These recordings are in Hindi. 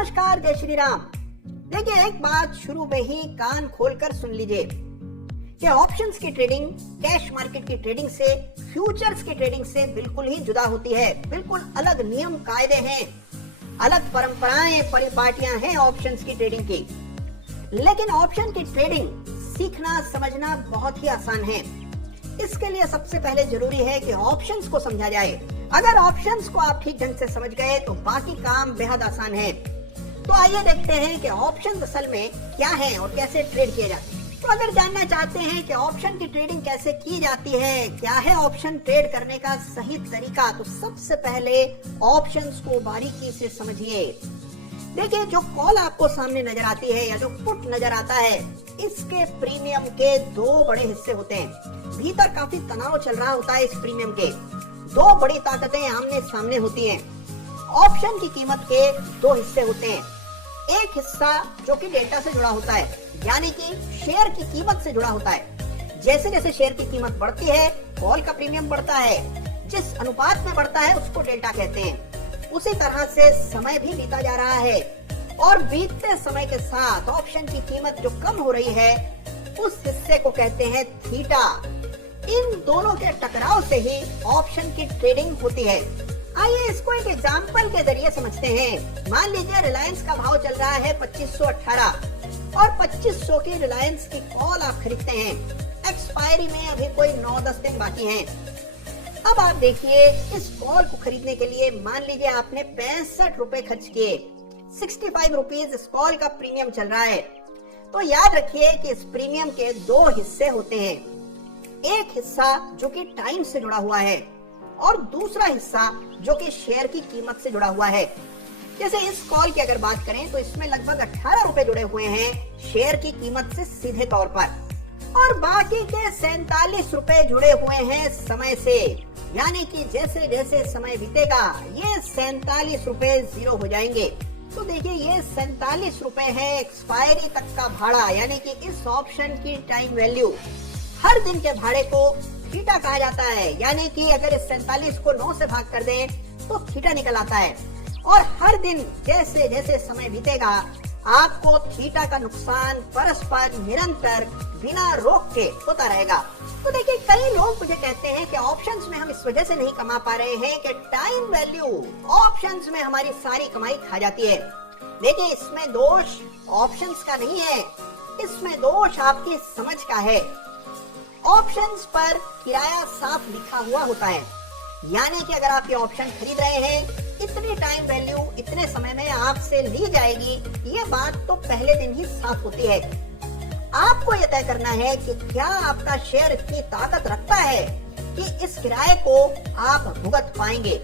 नमस्कार, जय श्री राम। देखिए, एक बात शुरू में ही कान खोलकर सुन लीजिए कि ऑप्शंस की ट्रेडिंग कैश मार्केट की ट्रेडिंग से, फ्यूचर्स की ट्रेडिंग से बिल्कुल ही जुदा होती है। बिल्कुल अलग नियम कायदे हैं, अलग परंपराएं परिपाटियां हैं ऑप्शंस की ट्रेडिंग की। लेकिन ऑप्शन की ट्रेडिंग सीखना समझना बहुत ही आसान है। इसके लिए सबसे पहले जरूरी है कि ऑप्शंस को समझा जाए। अगर ऑप्शंस को आप ठीक ढंग से समझ गए तो बाकी काम बेहद आसान है। तो आइए देखते हैं कि ऑप्शंस असल में क्या है और कैसे ट्रेड किए जाते हैं। तो अगर जानना चाहते हैं कि ऑप्शन की ट्रेडिंग कैसे की जाती है, क्या है ऑप्शन ट्रेड करने का सही तरीका, तो सबसे पहले ऑप्शंस को बारीकी से समझिए। देखिए, जो कॉल आपको सामने नजर आती है या जो पुट नजर आता है, इसके प्रीमियम के दो बड़े हिस्से होते हैं। भीतर काफी तनाव चल रहा होता है। इस प्रीमियम के दो बड़ी ताकतें आमने सामने होती हैं। ऑप्शन की कीमत के दो हिस्से होते हैं। एक हिस्सा जो कि डेटा से जुड़ा होता है, यानी कि शेयर की कीमत से जुड़ा होता है। जैसे जैसे शेयर की कीमत बढ़ती है, कॉल का प्रीमियम बढ़ता है। जिस अनुपात में बढ़ता है उसको डेल्टा कहते हैं। उसी तरह से समय भी बीता जा रहा है और बीतते समय के साथ ऑप्शन की कीमत जो कम हो रही है, उस हिस्से को कहते हैं थीटा। इन दोनों के टकराव से ही ऑप्शन की ट्रेडिंग होती है। आइए इसको एक एग्जांपल के जरिए समझते हैं। मान लीजिए रिलायंस का भाव चल रहा है 2518 और 2500 की रिलायंस की कॉल आप खरीदते हैं। एक्सपायरी में अभी कोई 9-10 दिन बाकी हैं। अब आप देखिए, इस कॉल को खरीदने के लिए मान लीजिए आपने 65 रुपए खर्च किए। 65 रुपीज इस कॉल का प्रीमियम चल रहा है। तो याद रखिए कि इस प्रीमियम के दो हिस्से होते हैं। एक हिस्सा जो कि टाइम से जुड़ा हुआ है और दूसरा हिस्सा जो कि शेयर की कीमत से जुड़ा हुआ है। जैसे इस कॉल की अगर बात करें तो इसमें लगभग 18 रुपए जुड़े हुए हैं शेयर की कीमत से सीधे तौर पर, और बाकी के 47 रुपए जुड़े हुए हैं समय से। यानी कि जैसे जैसे समय बीतेगा ये 47 रुपए जीरो हो जाएंगे। तो देखिए, ये 47 रुपए है एक्सपायरी तक का भाड़ा, यानी कि इस ऑप्शन की टाइम वैल्यू। हर दिन के भाड़े को थीटा कहा जाता है, यानी कि अगर इस 47 को 9 से भाग कर दें तो थीटा निकल आता है। और हर दिन जैसे जैसे समय बीतेगा आपको थीटा का नुकसान परस्पर निरंतर बिना रोक के होता रहेगा। तो देखिए, कई लोग मुझे कहते हैं कि ऑप्शंस में हम इस वजह से नहीं कमा पा रहे हैं कि टाइम वैल्यू ऑप्शंस में हमारी सारी कमाई खा जाती है। देखिए, इसमें दोष ऑप्शंस का नहीं है, इसमें दोष आपकी समझ का है। ऑप्शंस पर किराया साफ लिखा हुआ होता है, यानी कि अगर आप ये ऑप्शन खरीद रहे हैं, इतनी टाइम वैल्यू इतने समय में आपसे ली जाएगी, ये बात तो पहले दिन ही साफ होती है। आपको यह तय करना है कि क्या आपका शेयर इतनी ताकत रखता है कि इस किराए को आप भुगत पाएंगे।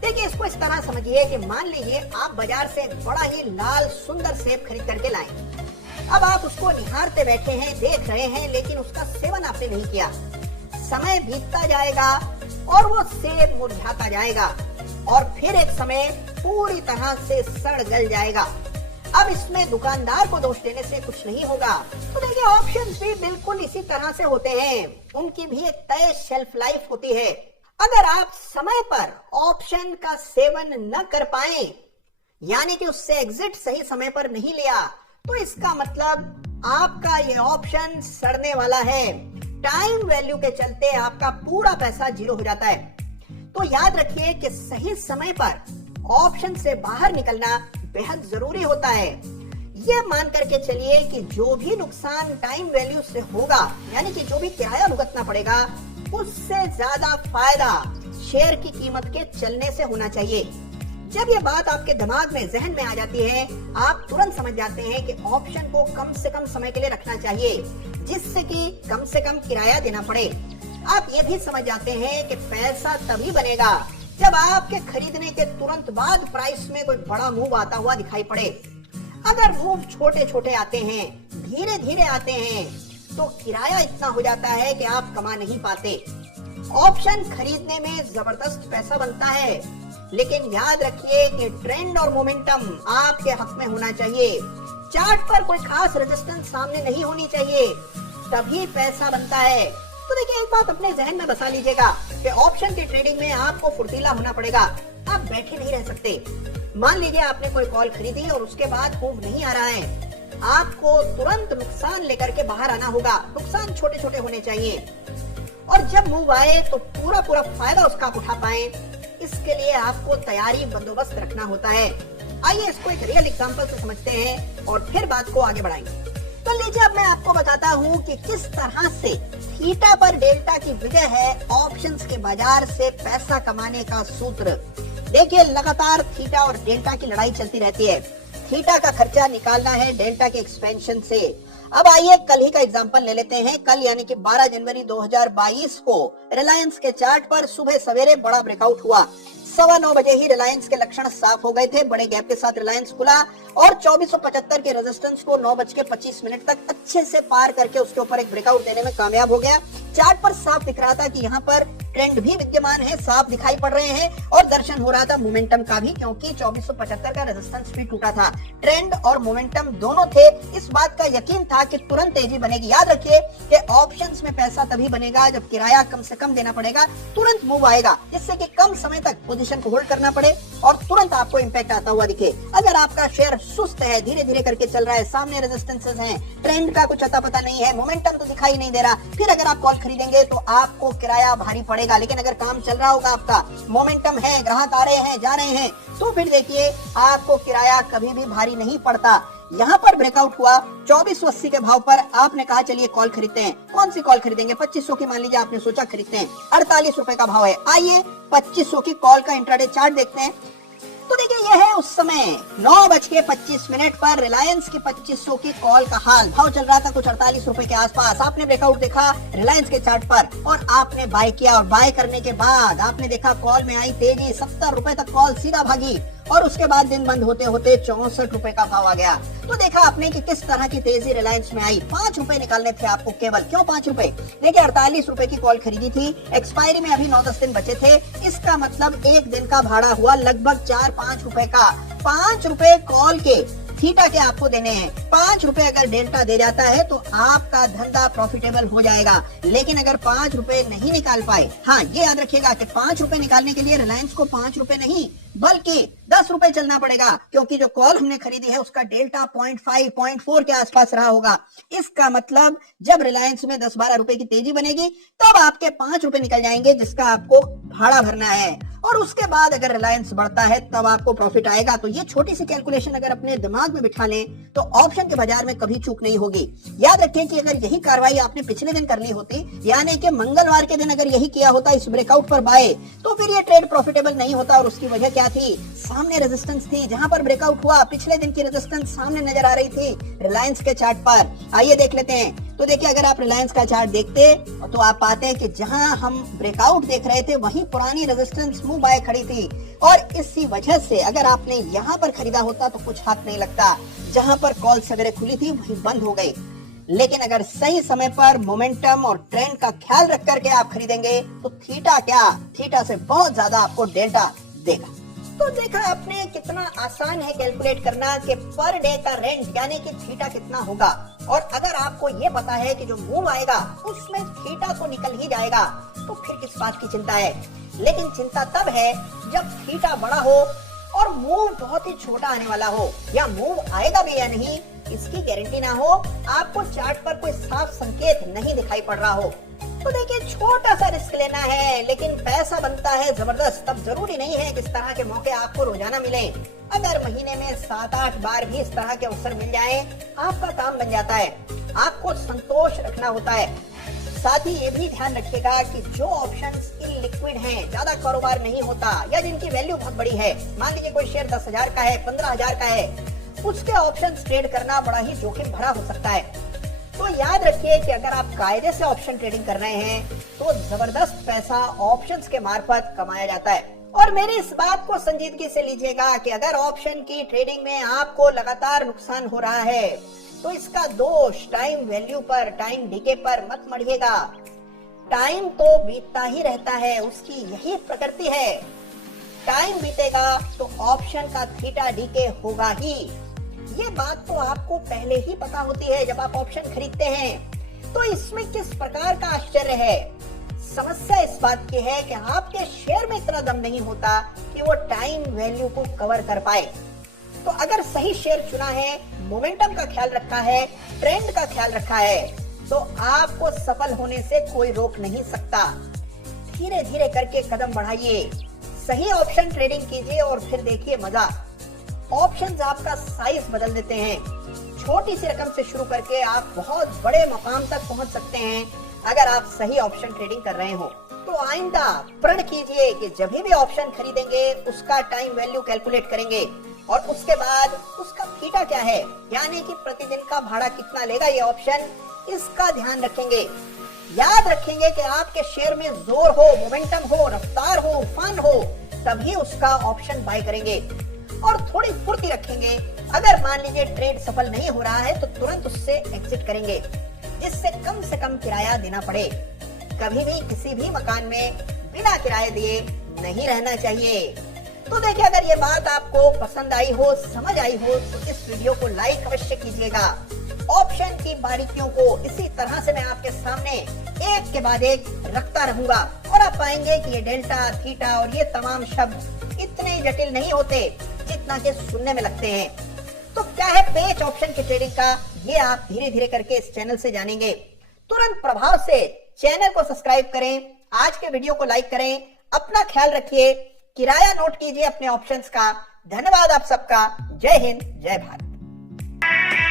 देखिए, इसको इस तरह समझिए कि मान लीजिए आप बाजार से बड़ा ही लाल सुंदर सेब खरीद करके लाए। अब आप उसको निहारते बैठे हैं, देख रहे हैं, लेकिन उसका सेवन आपने नहीं किया। समय बीतता जाएगा और वो सेब मुरझाता जाएगा और फिर एक समय पूरी तरह से सड़ गल जाएगा। अब इसमें दुकानदार को दोष देने से कुछ नहीं होगा। तो देखिए, ऑप्शंस भी बिल्कुल इसी तरह से होते हैं। उनकी भी एक तय शेल्फ लाइफ होती है। अगर आप समय पर ऑप्शन का सेवन न कर पाए, यानी कि उससे एग्जिट सही समय पर नहीं लिया, तो इसका मतलब आपका ये ऑप्शन सड़ने वाला है। टाइम वैल्यू के चलते आपका पूरा पैसा जीरो हो जाता है। तो याद रखिए कि सही समय पर ऑप्शन से बाहर निकलना बेहद जरूरी होता है। ये मान करके चलिए कि जो भी नुकसान टाइम वैल्यू से होगा, यानी कि जो भी किराया भुगतना पड़ेगा, उससे ज्यादा फायदा शेयर की कीमत के चलने से होना चाहिए। जब ये बात आपके दिमाग में, जहन में आ जाती है, आप तुरंत समझ जाते हैं कि ऑप्शन को कम से कम समय के लिए रखना चाहिए, जिससे कि कम से कम किराया देना पड़े। आप ये भी समझ जाते हैं कि पैसा तभी बनेगा जब आपके खरीदने के तुरंत बाद प्राइस में कोई बड़ा मूव आता हुआ दिखाई पड़े। अगर मूव छोटे छोटे आते हैं, धीरे धीरे आते हैं, तो किराया इतना हो जाता है कि आप कमा नहीं पाते। ऑप्शन खरीदने में जबरदस्त पैसा बनता है, लेकिन याद रखिए कि ट्रेंड और मोमेंटम आपके हक में होना चाहिए। चार्ट पर कोई खास रेजिस्टेंस सामने नहीं होनी चाहिए, तभी पैसा बनता है। तो देखिए, एक बात अपने जहन में बसा लीजिएगा कि ऑप्शन की ट्रेडिंग में आपको फुर्तीला होना पड़ेगा। आप बैठे नहीं रह सकते। मान लीजिए आपने कोई कॉल खरीदी और उसके बाद मूव नहीं आ रहा है, आपको तुरंत नुकसान लेकर के बाहर आना होगा। नुकसान छोटे छोटे होने चाहिए और जब मूव आए तो पूरा पूरा फायदा उसका आप उठा पाए, इसके लिए आपको तैयारी बंदोबस्त रखना होता है। आइए इसको एक रियल एग्जांपल से समझते हैं और फिर बात को आगे बढ़ाएंगे। तो लीजिए अब मैं आपको बताता हूं कि किस तरह से थीटा पर डेल्टा की वजह है ऑप्शंस के बाजार से पैसा कमाने का सूत्र। देखिए लगातार थीटा और डेल्टा की लड़ाई चलती रहती है। थीटा का खर्चा निकालना है डेल्टा के एक्सपेंशन से। अब आइए कल ही का एग्जांपल ले लेते हैं। कल यानी कि 12 जनवरी 2022 को रिलायंस के चार्ट पर सुबह सवेरे बड़ा ब्रेकआउट हुआ। 9:15 बजे ही रिलायंस के लक्षण साफ हो गए थे। बड़े गैप के साथ रिलायंस खुला और 2475 के रेजिस्टेंस को 9:25 तक अच्छे से पार करके उसके ऊपर एक ब्रेकआउट देने में कामयाब हो गया। चार्ट पर साफ दिख रहा था कि यहाँ पर ट्रेंड भी विद्यमान है, साफ दिखाई पड़ रहे हैं और दर्शन हो रहा था मोमेंटम का भी, क्योंकि 2475 का रेजिस्टेंस भी टूटा था। ट्रेंड और मोमेंटम दोनों थे। इस बात का यकीन था कि तुरंत तेजी बनेगी। याद रखिए कि ऑप्शंस में पैसा तभी बनेगा जब किराया कम से कम देना पड़ेगा, तुरंत मूव आएगा, जिससे कि कम समय तक पोजीशन को होल्ड करना पड़े और तुरंत आपको इंपैक्ट आता हुआ दिखे। अगर आपका शेयर सुस्त है, धीरे धीरे करके चल रहा है, सामने रेजिस्टेंसेस हैं, ट्रेंड का कुछ अता पता नहीं है, मोमेंटम तो दिखाई नहीं दे रहा, फिर अगर आप कॉल खरीदेंगे तो आपको किराया भारी पड़ेगा। लेकिन अगर काम चल रहा होगा, आपका मोमेंटम है, ग्राहक आ रहे हैं, जा रहे हैं, तो फिर देखिए आपको किराया कभी भी भारी नहीं पड़ता। यहाँ पर ब्रेकआउट हुआ 2480 के भाव पर। आपने कहा चलिए कॉल खरीदते हैं। कौन सी कॉल खरीदेंगे? 2500 की मान लीजिए आपने सोचा खरीदते हैं। 48 रुपए का भाव है। आइए 2500 की कॉल का इंट्राडे चार्ट देखते हैं। तो देखिए यह है उस समय 9:25 पर रिलायंस की 2500 की कॉल का हाल। भाव चल रहा था कुछ 48 रुपए के आसपास। आपने ब्रेकआउट देखा रिलायंस के चार्ट पर और आपने बाय किया और बाय करने के बाद आपने देखा कॉल में आई तेजी, 70 रुपए तक कॉल सीधा भागी और उसके बाद दिन बंद होते होते 64 रुपए का भाव आ गया। तो देखा आपने कि किस तरह की तेजी रिलायंस में आई। 5 रुपए निकालने थे आपको केवल। क्यों 5 रुपए? देखिए 48 रुपए की कॉल खरीदी थी, एक्सपायरी में अभी 9-10 दिन बचे थे। इसका मतलब एक दिन का भाड़ा हुआ लगभग 4-5 रुपए का। 5 रुपए कॉल के थीटा के आपको देने हैं। 5 रुपए अगर डेल्टा दे जाता है तो आपका धंधा प्रॉफिटेबल हो जाएगा। लेकिन अगर 5 रुपए नहीं निकाल पाए, हाँ ये याद रखिएगा कि 5 रुपए निकालने के लिए रिलायंस को 5 रुपए नहीं बल्कि 10 रुपए चलना पड़ेगा, क्योंकि जो कॉल हमने खरीदी है उसका डेल्टा 0.5-0.4 के आसपास रहा होगा। इसका मतलब जब रिलायंस में 10-12 रुपए की तेजी बनेगी तब आपके 5 रुपए निकल जाएंगे, जिसका आपको भाड़ा भरना है। और उसके बाद अगर रिलायंस बढ़ता है तब आपको प्रॉफिट आएगा। तो ये छोटी सी कैलकुलेशन अगर अपने दिमाग में बिठा लें तो ऑप्शन के बाजार में कभी चूक नहीं होगी। याद रखें कि अगर यही कार्रवाई आपने पिछले दिन कर ली होती, यानी कि मंगलवार के दिन अगर यही किया होता इस ब्रेकआउट पर बाय, तो फिर ये ट्रेड प्रॉफिटेबल नहीं होता। और उसकी वजह क्या थी? सामने रेजिस्टेंस थी। जहां पर ब्रेकआउट हुआ पिछले दिन की रेजिस्टेंस सामने नजर आ रही थी रिलायंस के चार्ट पर। आइए देख लेते हैं। तो देखिए अगर आप रिलायंस का चार्ट देखते तो आप पाते हैं कि जहां हम ब्रेकआउट देख रहे थे वहीं पुरानी रेजिस्टेंस मूव बाय खड़ी थी और इसी वजह से अगर आपने यहां पर खरीदा होता तो कुछ हाथ नहीं लगता। जहां पर कॉल सवेरे खुली थी वहीं बंद हो गई। लेकिन अगर सही समय पर मोमेंटम और ट्रेंड का ख्याल रख करके आप खरीदेंगे तो थीटा क्या, थीटा से बहुत ज्यादा आपको डेल्टा देगा। तो देखा आपने कितना आसान है कैलकुलेट करना कि पर डे का रेंट यानी कि थीटा कितना होगा। और अगर आपको ये पता है कि जो मूव आएगा उसमें थीटा तो निकल ही जाएगा, तो फिर किस बात की चिंता है? लेकिन चिंता तब है जब थीटा बड़ा हो और मूव बहुत ही छोटा आने वाला हो, या मूव आएगा भी या नहीं इसकी गारंटी ना हो, आपको चार्ट पर कोई साफ संकेत नहीं दिखाई पड़ रहा हो। तो देखिए छोटा सा रिस्क लेना है लेकिन पैसा बनता है जबरदस्त। तब जरूरी नहीं है कि इस तरह के मौके आपको रोजाना मिले। अगर महीने में 7-8 बार भी इस तरह के अवसर मिल जाए आपका काम बन जाता है। आपको संतोष रखना होता है। साथ ही ये भी ध्यान रखिएगा कि जो ऑप्शंस इलिक्विड हैं, ज्यादा कारोबार नहीं होता या जिनकी वैल्यू बहुत बड़ी है, मान लीजिए कोई शेयर 10,000 का है, 15,000 का है, उसके ऑप्शंस ट्रेड करना बड़ा ही जोखिम भरा हो सकता है। तो याद रखिए कि अगर आप कायदे से ऑप्शन ट्रेडिंग कर रहे हैं तो जबरदस्त पैसा ऑप्शंस के मार्फत कमाया जाता है। और मेरी इस बात को संजीदगी से लीजिएगा कि अगर ऑप्शन की ट्रेडिंग में आपको लगातार नुकसान हो रहा है तो इसका दोष टाइम वैल्यू पर, टाइम डीके पर मत मढ़िएगा। टाइम तो बीतता ही रहता है, उसकी यही प्रकृति है। टाइम बीतेगा तो ऑप्शन का थीटा डीके होगा ही। ये बात तो आपको पहले ही पता होती है जब आप ऑप्शन खरीदते हैं। तो इसमें किस प्रकार का आश्चर्य है? समस्या इस बात की है कि आपके शेयर में इतना दम नहीं होता कि वो टाइम वैल्यू को कवर कर पाए। तो अगर सही शेयर चुना है, मोमेंटम का ख्याल रखा है, ट्रेंड का ख्याल रखा है, तो आपको सफल होने से कोई रोक नहीं सकता। धीरे धीरे करके कदम बढ़ाइए, सही ऑप्शन ट्रेडिंग कीजिए और फिर देखिए मजा। ऑप्शंस आपका साइज बदल देते हैं। छोटी सी रकम से शुरू करके आप बहुत बड़े मुकाम तक पहुंच सकते हैं अगर आप सही ऑप्शन ट्रेडिंग कर रहे हो। तो आइंदा प्रण कीजिए कि जब भी ऑप्शन खरीदेंगे उसका टाइम वैल्यू कैलकुलेट करेंगे और उसके बाद उसका थीटा क्या है, यानी कि प्रतिदिन का भाड़ा कितना लेगा ये ऑप्शन, इसका ध्यान रखेंगे। याद रखेंगे कि आपके शेयर में जोर हो, मोमेंटम हो, रफ्तार हो, फन हो, तभी उसका ऑप्शन बाय करेंगे। और थोड़ी फुर्ती रखेंगे, अगर मान लीजिए ट्रेड सफल नहीं हो रहा है तो तुरंत उससे एग्जिट करेंगे, जिससे कम से कम किराया देना पड़े। कभी भी किसी भी मकान में बिना किराए दिए नहीं रहना चाहिए। तो देखिए, अगर ये बात आपको पसंद आई हो, समझ आई हो, तो इस वीडियो को लाइक अवश्य कीजिएगा। ऑप्शन की बारीकियों को इसी तरह से मैं आपके सामने एक के बाद एक रखता रहूंगा और आप पाएंगे कि ये डेल्टा, थीटा और ये तमाम शब्द इतने जटिल नहीं होते जितना कि सुनने में लगते हैं। तो क्या है पेच ऑप्शन की ट्रेडिंग का, ये आप धीरे धीरे करके इस चैनल से जानेंगे। तुरंत प्रभाव से चैनल को सब्सक्राइब करें, आज के वीडियो को लाइक करें, अपना ख्याल रखिए, किराया नोट कीजिए अपने ऑप्शंस का। धन्यवाद आप सबका। जय हिंद, जय भारत।